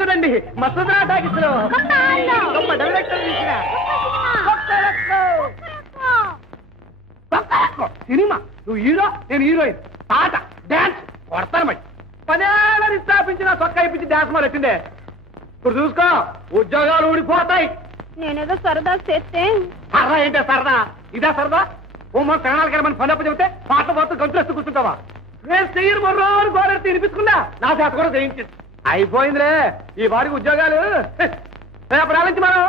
చూడండి మసూదరా టాకీస్ లో సినిమా. నువ్వు హీరో, నేను హీరోయిన్. పాట, డాన్స్ కొడతాను. మరి 10 ఏళ్ళని స్థాపించిన చొక్కా ఇప్పించి డాన్స్ మరి వచ్చిందే. ఇప్పుడు చూసుకో, ఉద్యోగాలు ఊడిపోతాయి. నేనేదో సరదా చేస్తే. సరదా ఏంటే సరదా? ఇదే సరదా? ఓ మన ప్రాణాలు కానీ మన పని అప్పు చెబితే పాట పోతూ గంతులేస్తూ కూర్చుంటావా? నేను చెయ్యను మొర్రో అని గోరెత్తి వినిపించుకుందా? నా చేత కూడా చేయించింది. అయిపోయిందిలే ఈ వారికి ఉద్యోగాలు. రేపటి మనం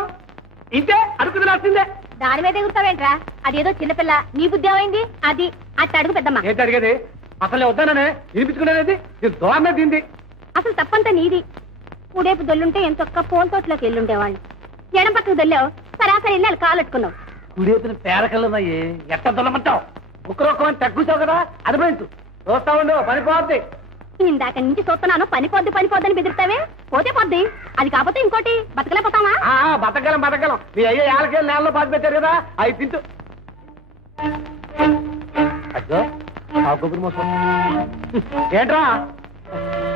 ఇంతే అడుగు తినాల్సిందే. దాని మీద ఎగురుతావేంట్రా? అదేదో చిన్నపిల్ల, నీ బుద్ధి ఏమైంది? అది అట్ట అడుగు పెద్దమ్మా. ఏంటి అడిగేది? అసలు వద్దాననే వినిపించుకునేది. నేను దోరనే తింది. అసలు తప్పంతా నీది. ఉడేపు దొల్లుంటే ఎంతొక్క ఫోన్ తోటలోకి వెళ్ళుండేవాళ్ళు. ఎడం పక్కకు దొల్లావు, సరాసరి వెళ్ళి వాళ్ళు కాలెట్టుకున్నావు. కుడేపిన పేరకల్లున్నాయి. ఎట్ట దొల్లమంటావు? ఒక్కరొక్కమని తగ్గుతావు కదా, అది పోయించు. చూస్తా ఉండు, పని పోద్ది. ఇందాక నుంచి చూస్తున్నాను, పనిపోద్దని బెదిరిస్తావే. పోతే పోద్ది, అది కాకపోతే ఇంకోటి బతకలేకపోతావా? బతకగలం. మీ అయ్యే ఏళ్ళకేళ్ళు నేలలో పాతి పెట్టారు కదా, అవి తింటూ. అయ్యో ఆ కొబ్బరి మోసం ఏంట్రా?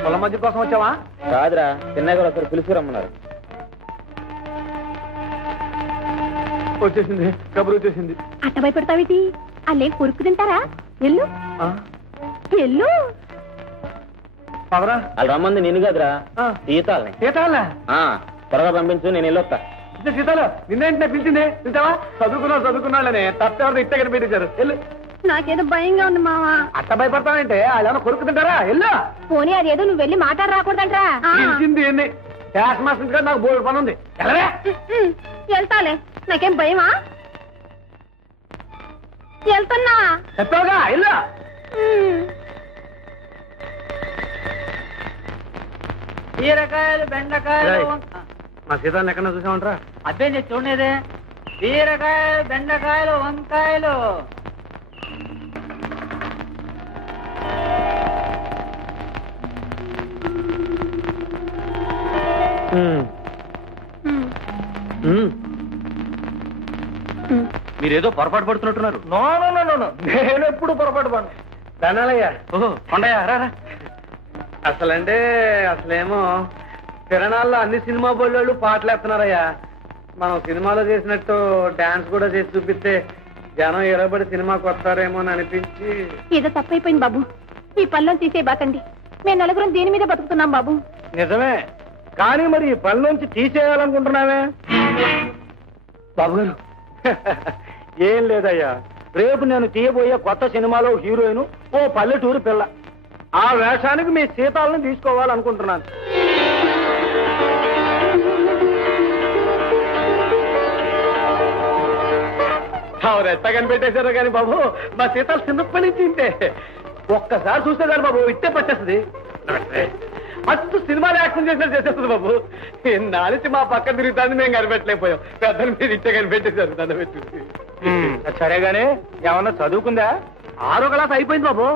పొలం మధ్య కోసం వచ్చావా? కాదురా, చిన్నగా ఒకరు పిలుచుకురమ్మన్నారు. వచ్చేసింది, కబురు వచ్చేసింది. అట్ట భయపడతావేటి? అల్లేం కొరుక్కు తింటారా? ఎల్లు ఎల్లు. పవరా వాళ్ళు రమ్మంది నిన్ను కదరా, సీతాలని. సీతాల త్వరగా పంపించు, నేను వెళ్ళొస్తా. సీతాలు నిన్నేంటే పిలిచింది? చూసావా? చదువుకున్నాళ్ళనే తప్పెవరితో ఇట్టే కనిపెట్టించారు. వెళ్ళు. నాకేదో భయంగా ఉంది మావా. అట్ట భయపడతావంటే వాళ్ళు ఏమైనా కొరుకు తింటారా? వెళ్ళు. పోనీ అదేదో నువ్వు వెళ్ళి మాట్లాడి రాకూడదంటరా? పిలిచింది ఎన్ని క్యాష్ మాస్టర్ నాకు బోర్డు పని ఉంది. వెళ్తాలే, నాకేం భయమా? వెళ్తున్నా. చెప్పావుగా, వెళ్ళు. బీరకాయలు, బెండకాయలు. మా సీతాన్ని ఎక్కడ చూసామంటారా? అబ్బే నేను చూడలేదే. బీరకాయలు, బెండకాయలు, వంకాయలు. మీరేదో పొరపాటు పడుతున్నట్టున్నారు. నో, నేను ఎప్పుడు పొరపాటు పడు. ధనాలయ్యా. ఓహో, కొండయ్యా రా. అసలేమో తిరణాల్లో అన్ని సినిమా బోళ్ళు పాటలు వేస్తున్నారయ్యా. మనం సినిమాలో చేసినట్టు డాన్స్ కూడా చేసి చూపిస్తే జనం ఎరబడి సినిమాకి వస్తారేమో అని అనిపించి. ఏదో తప్పైపోయింది బాబు, ఈ పనులను తీసేయబాకండి. మేము నలుగురం దీని మీద బతుకుతున్నాం బాబు. నిజమే, కానీ మరి ఈ పని నుంచి తీసేయాలనుకుంటున్నావే బాబు గారు? ఏం లేదయ్యా, రేపు నేను తీయబోయే కొత్త సినిమాలో హీరోయిన్ ఓ పల్లెటూరు పిల్ల. ఆ వేషానికి మీ సీతాలను తీసుకోవాలనుకుంటున్నాను. ఎట్ట కనిపెట్టేశారో కానీ బాబు, మా సీతాలు చిన్నప్పటి నుంచి ఇంతే. ఒక్కసారి చూసేదాన్ని బాబు ఇట్టే పట్టేస్తుంది. ఫస్ట్ సినిమాలో యాక్షన్ చేసినట్టు చేసేస్తుంది బాబు. నాలిసి మా పక్క తిరుగుతాన్ని మేము కనిపెట్టలేకపోయాం. పెద్దలు మీరు ఇట్టే కనిపెట్టేశారు. దండ పెట్టి సరేగానే ఏమన్నా చదువుకుందా? 6వ క్లాస్ అయిపోయింది బాబు.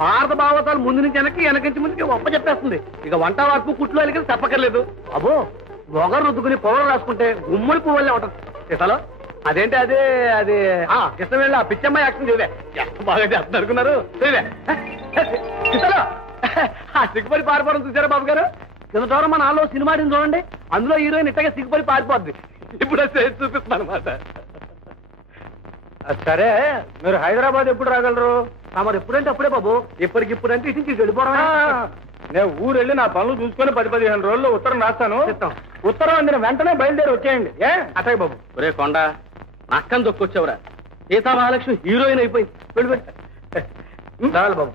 భారత భావతాలు ముందు నుంచి వెనక్కి నుంచి ముందుకి ఒప్ప చెప్పేస్తుంది. ఇక వంట వరకు కుట్లు వెళ్ళి తప్పక్కర్లేదు బాబు. మొగరు రుద్దుకుని పొగలు రాసుకుంటే గుమ్మడి పువ్వులే ఉంటుంది. సీతాలో అదేంటి అదే అది కృష్ణ వెళ్ళి ఆ పిచ్చమ్మ యాక్షన్ చేయలే. ఎంత బాగా చేస్తున్నారు అనుకున్నారు. సీతాలో ఆ సిగ్గుపడి పారిపోవడం చూసారా బాబు గారు? కింద దూరం మన నాలో సినిమా చూడండి, అందులో హీరోయిన్ ఇట్టగా సిగ్గుపడి పారిపోద్ది. ఇప్పుడు చూపిస్తున్నాను అనమాట. సరే, మీరు హైదరాబాద్ ఎప్పుడు రాగలరు? మరి ఎప్పుడంటే అప్పుడే బాబు. ఇప్పటికిప్పుడంటే ఇటు నుంచి వెళ్ళిపోవడం. నేను ఊరు వెళ్ళి నా పనులు చూసుకొని 10-15 రోజుల్లో ఉత్తరం రాస్తాను. ఉత్తరం అందిన వెంటనే బయలుదేరి వచ్చేయండి. అట్టాయి బాబు. ఒరే కొండ, నక్కని దొక్కొచ్చావురా. సీతా మహాలక్ష్మి హీరోయిన్ అయిపోయింది. వెళ్ళి బాబు.